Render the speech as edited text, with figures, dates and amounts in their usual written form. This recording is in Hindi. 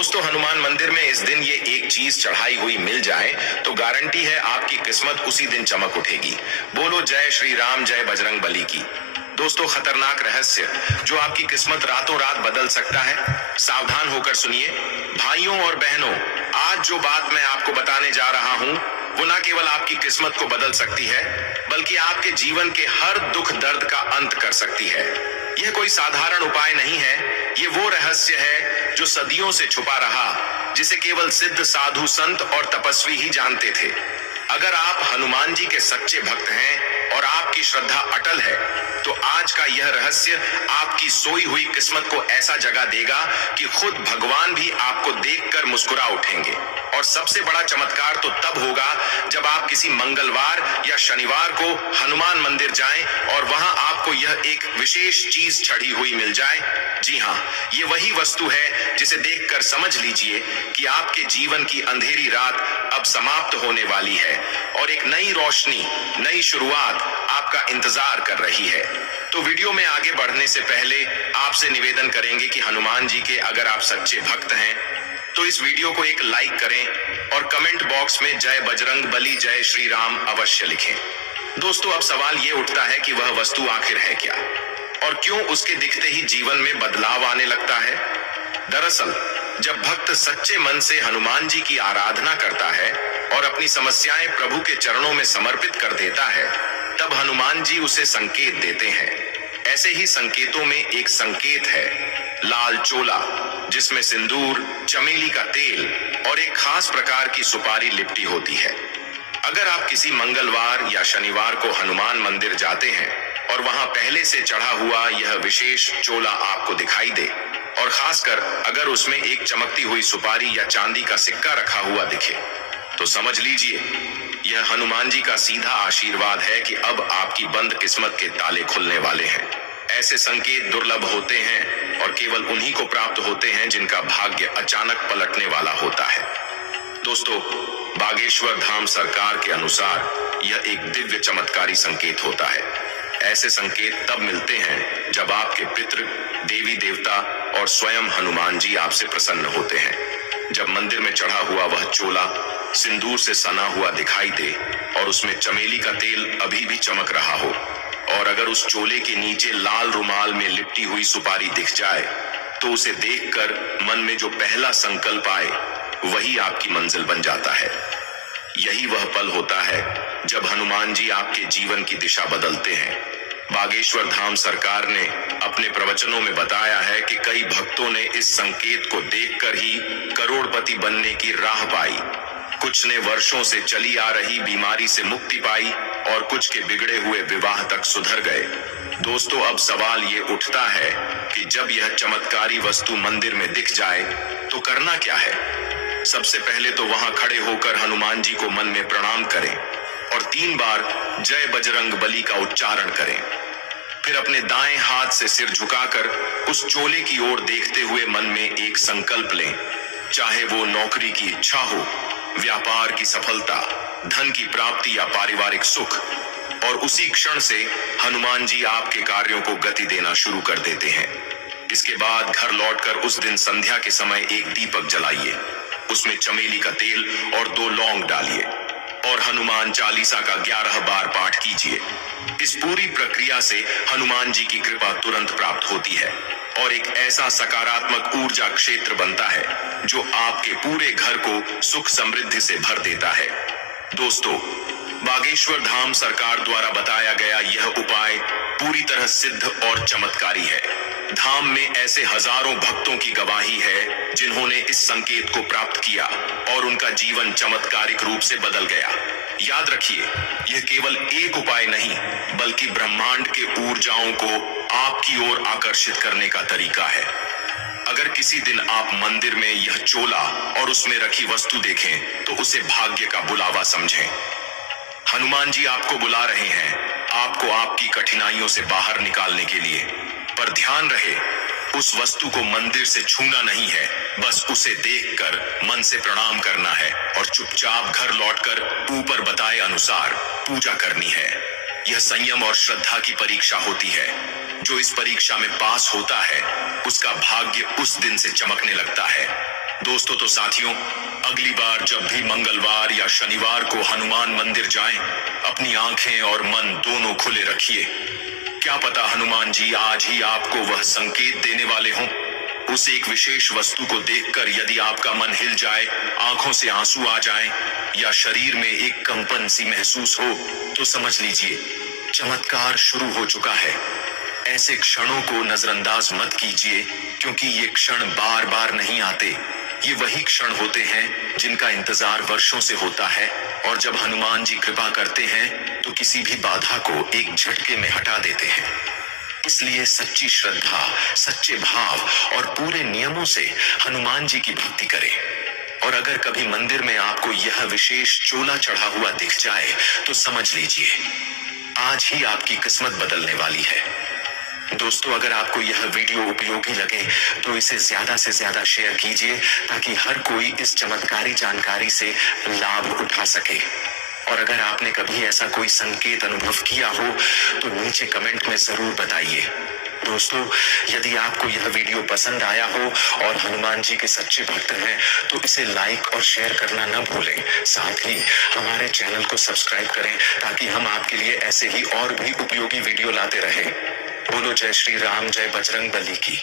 दोस्तों, हनुमान मंदिर में इस दिन ये एक चीज चढ़ाई हुई मिल जाए तो गारंटी है आपकी किस्मत उसी दिन चमक उठेगी। बोलो जय श्री राम, जय बजरंग बली की। दोस्तों, खतरनाक रहस्य जो आपकी किस्मत रातों रात बदल सकता है। सावधान होकर सुनिए भाइयों और बहनों, आज जो बात मैं आपको बताने जा रहा हूँ वो न केवल आपकी किस्मत को बदल सकती है बल्कि आपके जीवन के हर दुख दर्द का अंत कर सकती है। यह कोई साधारण उपाय नहीं है, ये वो रहस्य है जो सदियों से छुपा रहा, जिसे केवल सिद्ध साधु संत और तपस्वी ही जानते थे। अगर आप हनुमान जी के सच्चे भक्त हैं और आपकी श्रद्धा अटल है तो आज का यह रहस्य आपकी सोई हुई किस्मत को ऐसा जगा देगा कि खुद भगवान भी आपको देखकर मुस्कुरा उठेंगे। और सबसे बड़ा चमत्कार तो तब होगा जब आप किसी मंगलवार या शनिवार को हनुमान मंदिर जाएं और वहां आपको यह एक विशेष चीज चढ़ी हुई मिल जाए। जी हाँ, ये वही वस्तु है जिसे देखकर समझ लीजिए कि आपके जीवन की अंधेरी रात अब समाप्त होने वाली है और एक नई रोशनी, नई शुरुआत आपका इंतजार कर रही है। तो वीडियो में आगे बढ़ने से पहले आपसे निवेदन करेंगे कि हनुमान जी के अगर आप सच्चे भक्त हैं तो इस वीडियो को एक लाइक करें और कमेंट बॉक्स में जय बजरंग बली, जय श्री राम अवश्य लिखें। दोस्तों, अब सवाल ये उठता है कि वह वस्तु आखिर है क्या और क्यों उसके दिखते ही जीवन में बदलाव आने लगता है। दरअसल जब भक्त सच्चे मन से हनुमान जी की आराधना करता है और अपनी समस्याएं प्रभु के चरणों में समर्पित कर देता है, तब हनुमान जी उसे संकेत देते हैं। ऐसे ही संकेतों में एक संकेत है लाल चोला, जिसमें सिंदूर, चमेली का तेल और एक खास प्रकार की सुपारी लिपटी होती है। अगर आप किसी मंगलवार या शनिवार को हनुमान मंदिर जाते हैं और वहां पहले से चढ़ा हुआ यह विशेष चोला आपको दिखाई दे और खासकर अगर उसमें एक चमकती हुई सुपारी या चांदी का सिक्का रखा हुआ दिखे, तो समझ लीजिए यह हनुमान जी का सीधा आशीर्वाद है कि अब आपकी बंद किस्मत के ताले खुलने वाले हैं। ऐसे संकेत दुर्लभ होते हैं और केवल उन्हीं को प्राप्त होते हैं जिनका भाग्य अचानक पलटने वाला होता है। दोस्तों, बागेश्वर धाम सरकार के अनुसार यह एक दिव्य चमत्कारी संकेत होता है। ऐसे संकेत तब मिलते हैं जब आपके पितृ, देवी देवता और स्वयं हनुमान जी आपसे प्रसन्न होते हैं। जब मंदिर में चढ़ा हुआ वह चोला सिंदूर से सना हुआ दिखाई दे और उसमें चमेली का तेल अभी भी चमक रहा हो और अगर उस चोले के नीचे लाल रुमाल में लिपटी हुई सुपारी दिख जाए तो उसे देखकर मन में जो पहला संकल्प आए वही आपकी मंजिल बन जाता है। यही वह पल होता है जब हनुमान जी आपके जीवन की दिशा बदलते हैं। बागेश्वर धाम सरकार ने अपने प्रवचनों में बताया है कि कई भक्तों ने इस संकेत को देखकर ही करोड़पति बनने की राह पाई, कुछ ने वर्षों से चली आ रही बीमारी से मुक्ति पाई और कुछ के बिगड़े हुए विवाह तक सुधर गए। दोस्तों, अब सवाल ये उठता है कि जब यह चमत्कारी वस्तु मंदिर में दिख जाए तो करना क्या है। सबसे पहले तो वहां खड़े होकर हनुमान जी को मन में प्रणाम करें और 3 बार जय बजरंग बली का उच्चारण करें। फिर अपने दाएं हाथ से सिर झुकाकर उस चोले की ओर देखते हुए मन में एक संकल्प लें, चाहे वो नौकरी की इच्छा हो, व्यापार की सफलता, धन की प्राप्ति या पारिवारिक सुख। और उसी क्षण से हनुमान जी आपके कार्यों को गति देना शुरू कर देते हैं। इसके बाद घर लौटकर उस दिन संध्या के समय एक दीपक जलाइए, उसमें चमेली का तेल और 2 लौंग डालिए और हनुमान चालीसा का 11 बार पाठ कीजिए। इस पूरी प्रक्रिया से हनुमान जी की कृपा तुरंत प्राप्त होती है और एक ऐसा सकारात्मक ऊर्जा क्षेत्र बनता है जो आपके पूरे घर को सुख समृद्धि से भर देता है। दोस्तों, बागेश्वर धाम सरकार द्वारा बताया गया यह उपाय पूरी तरह सिद्ध और चमत्कारी है। धाम में ऐसे हजारों भक्तों की गवाही है जिन्होंने इस संकेत को प्राप्त किया और उनका जीवन चमत्कारिक रूप से बदल गया। याद रखिए, यह केवल एक उपाय नहीं बल्कि ब्रह्मांड के ऊर्जाओं को आपकी ओर आकर्षित करने का तरीका है। अगर किसी दिन आप मंदिर में यह चोला और उसमें रखी वस्तु देखें तो उसे भाग्य का बुलावा समझें। हनुमान जी आपको बुला रहे हैं, आपको आपकी कठिनाइयों से बाहर निकालने के लिए। पर ध्यान रहे, उस वस्तु को मंदिर से छूना नहीं है, बस उसे देखकर मन से प्रणाम करना है और चुपचाप घर लौटकर ऊपर बताए अनुसार पूजा करनी है। यह संयम और श्रद्धा की परीक्षा होती है। जो इस परीक्षा में पास होता है उसका भाग्य उस दिन से चमकने लगता है। दोस्तों तो साथियों, अगली बार जब भी मंगलवार या शनिवार को हनुमान मंदिर जाएं, अपनी आंखें और मन दोनों खुले रखिए। क्या पता हनुमान जी आज ही आपको वह संकेत देने वाले हों। उस एक विशेष वस्तु को देखकर यदि आपका मन हिल जाए, आंखों से आंसू आ जाएं, या शरीर में एक कंपन सी महसूस हो, तो समझ लीजिए चमत्कार शुरू हो चुका है। ऐसे क्षणों को नजरअंदाज मत कीजिए, क्योंकि ये क्षण बार बार नहीं आते। ये वही क्षण होते हैं जिनका इंतजार वर्षों से होता है, और जब हनुमान जी कृपा करते हैं तो किसी भी बाधा को एक झटके में हटा देते हैं। इसलिए सच्ची श्रद्धा, सच्चे भाव और पूरे नियमों से हनुमान जी की भक्ति करें। और अगर कभी मंदिर में आपको यह विशेष चोला चढ़ा हुआ दिख जाए, तो समझ लीजिए आज ही आपकी किस्मत बदलने वाली है। दोस्तों, अगर आपको यह वीडियो उपयोगी लगे तो इसे ज्यादा से ज्यादा शेयर कीजिए, ताकि हर कोई इस चमत्कारी जानकारी से लाभ उठा सके। और अगर आपने कभी ऐसा कोई संकेत अनुभव किया हो तो नीचे कमेंट में जरूर बताइए। दोस्तों, यदि आपको यह वीडियो पसंद आया हो और हनुमान जी के सच्चे भक्त हैं तो इसे लाइक और शेयर करना न भूलें। साथ ही हमारे चैनल को सब्सक्राइब करें, ताकि हम आपके लिए ऐसे ही और भी उपयोगी वीडियो लाते रहें। बोलो जय श्री राम, जय बजरंग बली की।